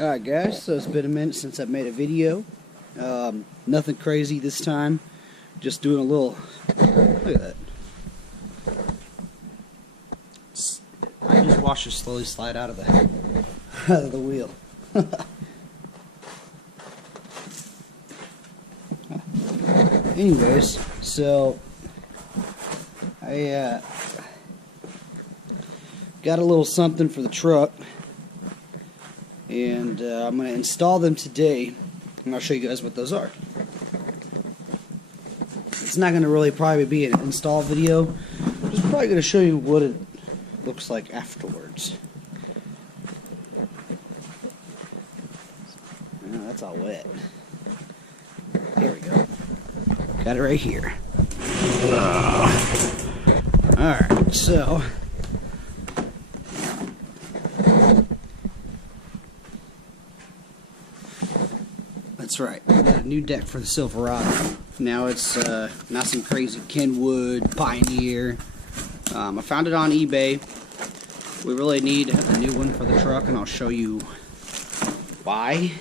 Alright guys, so it's been a minute since I've made a video. Nothing crazy this time. Just doing a little... Look at that. I just watched it slowly slide out of the wheel. Anyways, so I got a little something for the truck. And I'm going to install them today, and I'll show you guys what those are. It's not going to really probably be an install video. I'm just probably going to show you what it looks like afterwards. Oh, that's all wet. Here we go. Got it right here. Alright, so... That's right, we got a new deck for the Silverado. Now it's not some crazy Kenwood, Pioneer. I found it on eBay. We really need a new one for the truck, and I'll show you why.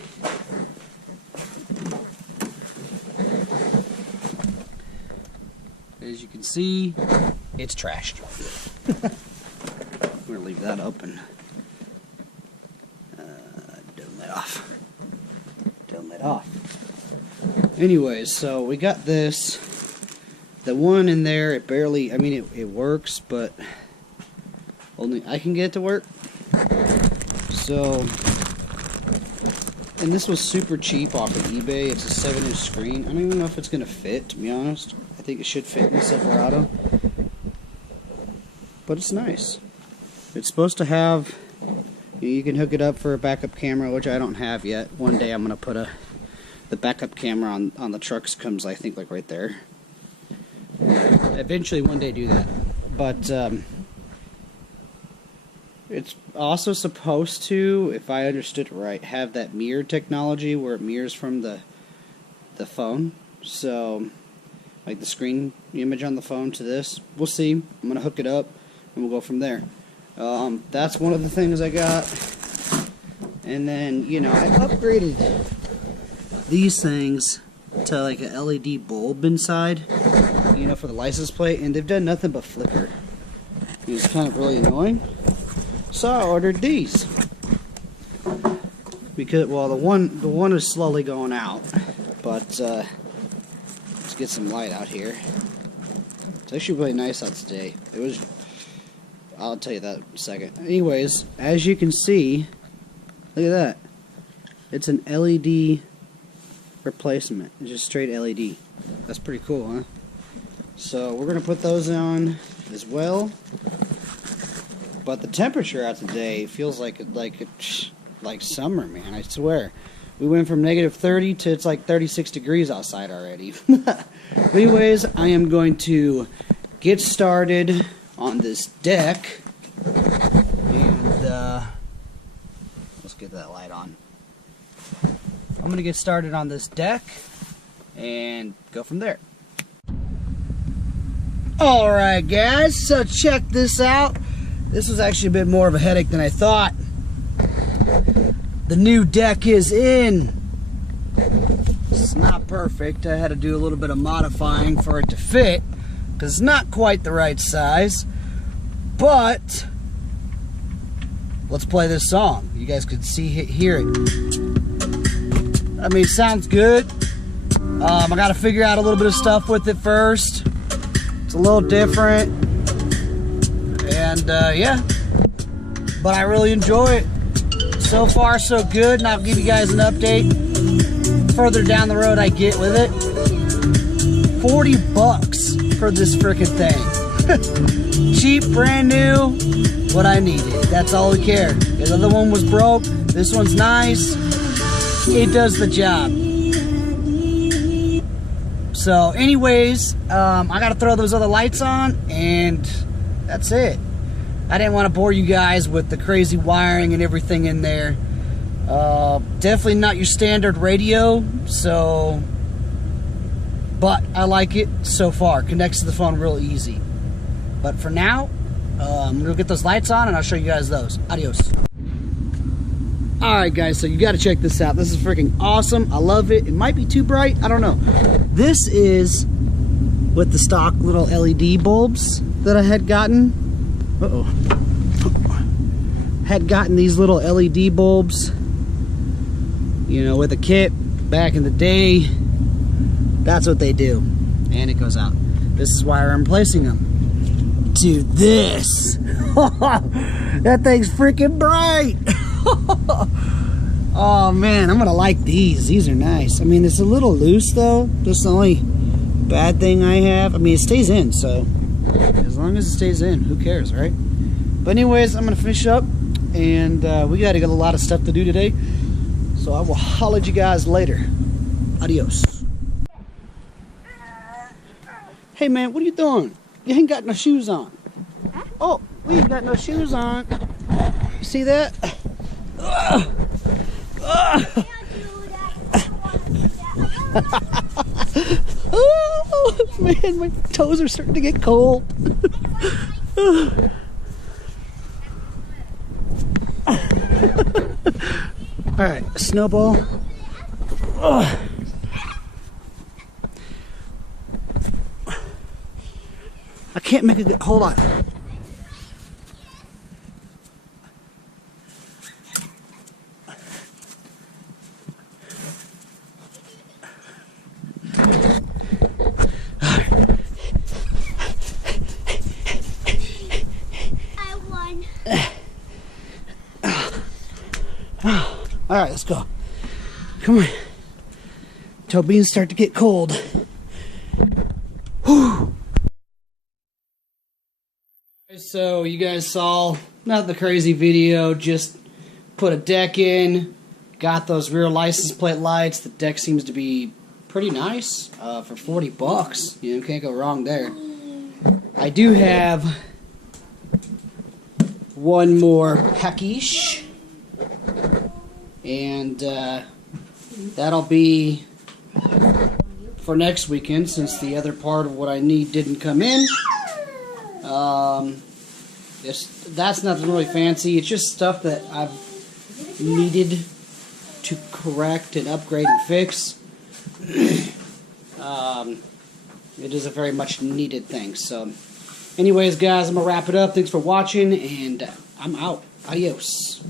As you can see, it's trashed. I'm going to leave that open. Don't let off. Anyways, so we got this. The one in there, it barely, I mean, it works, but only I can get it to work. So, and this was super cheap off of eBay. It's a 7-inch screen. I don't even know if it's going to fit, to be honest. I think it should fit in the Silverado. But it's nice. It's supposed to have, you can hook it up for a backup camera, which I don't have yet. One day I'm going to put the backup camera on the trucks, comes I think like right there. Eventually one day do that. But it's also supposed to, if I understood it right, have that mirror technology where it mirrors from the phone. So like the screen image on the phone to this. We'll see. I'm going to hook it up and we'll go from there. That's one of the things I got. And then, you know, I upgraded these things to like an LED bulb inside, you know, for the license plate, and they've done nothing but flicker. It's kind of really annoying. So I ordered these because, well, the one is slowly going out, but let's get some light out here. It's actually really nice out today. It was. I'll tell you that in a second. Anyways, as you can see, look at that. It's an LED replacement. It's just straight LED. That's pretty cool, huh? So we're gonna put those on as well. But the temperature out today feels like summer, man. I swear. We went from -30 to it's like 36 degrees outside already. Anyways, I am going to get started on this deck, and let's get that light on. I'm going to get started on this deck and go from there. Alright guys, so check this out. This was actually a bit more of a headache than I thought. The new deck is in. It's not perfect. I had to do a little bit of modifying for it to fit, because it's not quite the right size. But let's play this song. You guys could hear it. I mean, it sounds good. I got to figure out a little bit of stuff with it first. It's a little different, and yeah. But I really enjoy it. So far, so good. And I'll give you guys an update further down the road I get with it. $40 for this frickin' thing. Cheap, brand new, what I needed. That's all we care. The other one was broke. This one's nice. It does the job. So anyways, I gotta throw those other lights on, and that's it. I didn't want to bore you guys with the crazy wiring and everything in there. Definitely not your standard radio, so, but I like it so far. Connects to the phone real easy. But for now, I'm gonna get those lights on and I'll show you guys those. Adios. Alright guys, so you gotta check this out. This is freaking awesome. I love it. It might be too bright, I don't know. This is with the stock little LED bulbs that I had gotten. Had gotten these little LED bulbs, you know, with a kit back in the day. That's what they do. And it goes out. This is why I'm replacing them. Dude, this. That thing's freaking bright. Oh man, I'm gonna like these. These are nice. I mean, it's a little loose though. That's the only bad thing I have. I mean, it stays in, so as long as it stays in, who cares, right? But anyways, I'm gonna finish up, and we gotta get a lot of stuff to do today. So I will holler at you guys later. Adios. Hey man, what are you doing? You ain't got no shoes on. Oh, we ain't got no shoes on. You see that? Oh man, my toes are starting to get cold. Alright, snowball. I can't make a good, hold on. Alright, let's go. Come on. Toe beans start to get cold. Whew. So you guys saw, not the crazy video, just put a deck in, got those rear license plate lights. The deck seems to be pretty nice for 40 bucks. You know, can't go wrong there. I do have one more package. And that'll be for next weekend, since the other part of what I need didn't come in. That's nothing really fancy. It's just stuff that I've needed to correct and upgrade and fix. It is a very much needed thing. So anyways guys, I'm gonna wrap it up. Thanks for watching, and I'm out. Adios.